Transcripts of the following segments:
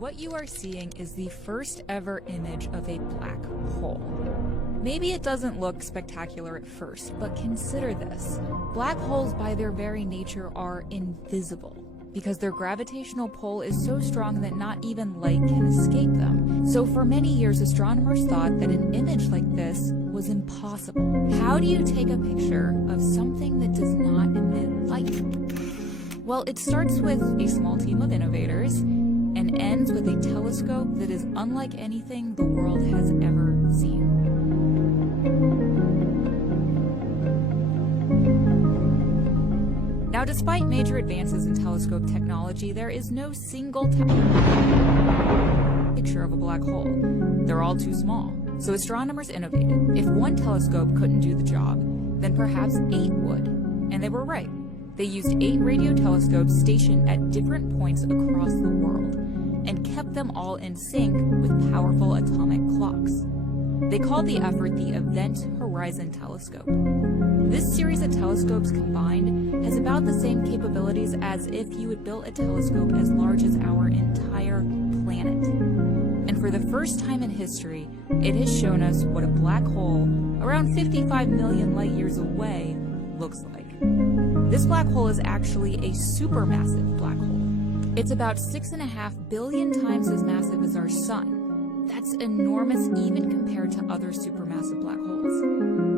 What you are seeing is the first ever image of a black hole. Maybe it doesn't look spectacular at first, but consider this. Black holes by their very nature are invisible because their gravitational pull is so strong that not even light can escape them. So for many years, astronomers thought that an image like this was impossible. How do you take a picture of something that does not emit light? Well, it starts with a small team of innovators and ends with a telescope that is unlike anything the world has ever seen. Now, despite major advances in telescope technology, there is no single picture of a black hole. They're all too small. So astronomers innovated. If one telescope couldn't do the job, then perhaps 8 would. And they were right. They used 8 radio telescopes stationed at different points across the world and kept them all in sync with powerful atomic clocks. They called the effort the Event Horizon Telescope. This series of telescopes combined has about the same capabilities as if you had built a telescope as large as our entire planet. And for the first time in history, it has shown us what a black hole, around 55 million light years away, looks like. This black hole is actually a supermassive black hole. It's about 6.5 billion times as massive as our sun. That's enormous even compared to other supermassive black holes,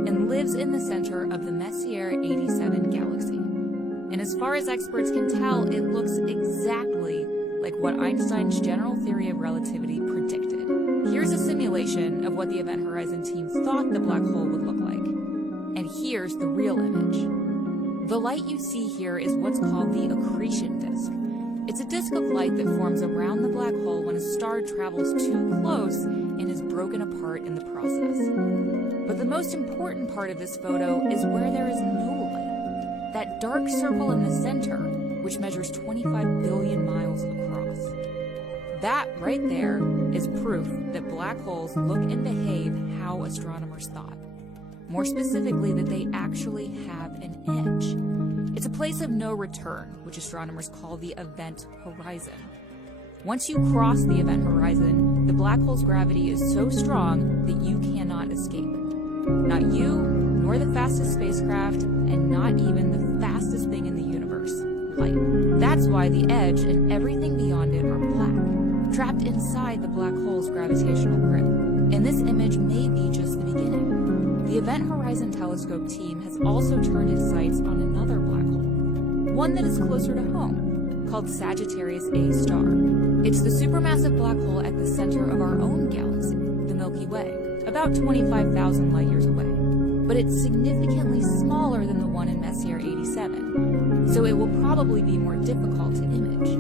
and lives in the center of the Messier 87 galaxy. And as far as experts can tell, it looks exactly like what Einstein's general theory of relativity predicted. Here's a simulation of what the Event Horizon team thought the black hole would look like. And here's the real image. The light you see here is what's called the accretion disk. It's a disk of light that forms around the black hole when a star travels too close and is broken apart in the process. But the most important part of this photo is where there is no light. That dark circle in the center, which measures 25 billion miles across. That right there is proof that black holes look and behave how astronomers thought. More specifically, that they actually have an edge. It's a place of no return, which astronomers call the event horizon. Once you cross the event horizon, the black hole's gravity is so strong that you cannot escape. Not you, nor the fastest spacecraft, and not even the fastest thing in the universe, light. That's why the edge and everything beyond it are black, trapped inside the black hole's gravitational grip. And this image may be just the beginning. The Event Horizon Telescope team has also turned its sights on another black hole, one that is closer to home, called Sagittarius A star. It's the supermassive black hole at the center of our own galaxy, the Milky Way, about 25,000 light years away. But it's significantly smaller than the one in Messier 87, so it will probably be more difficult to image.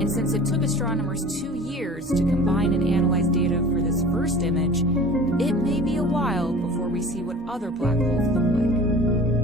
And since it took astronomers 2 years to combine and analyze data for this first image, it may be a while before we see what other black holes look like.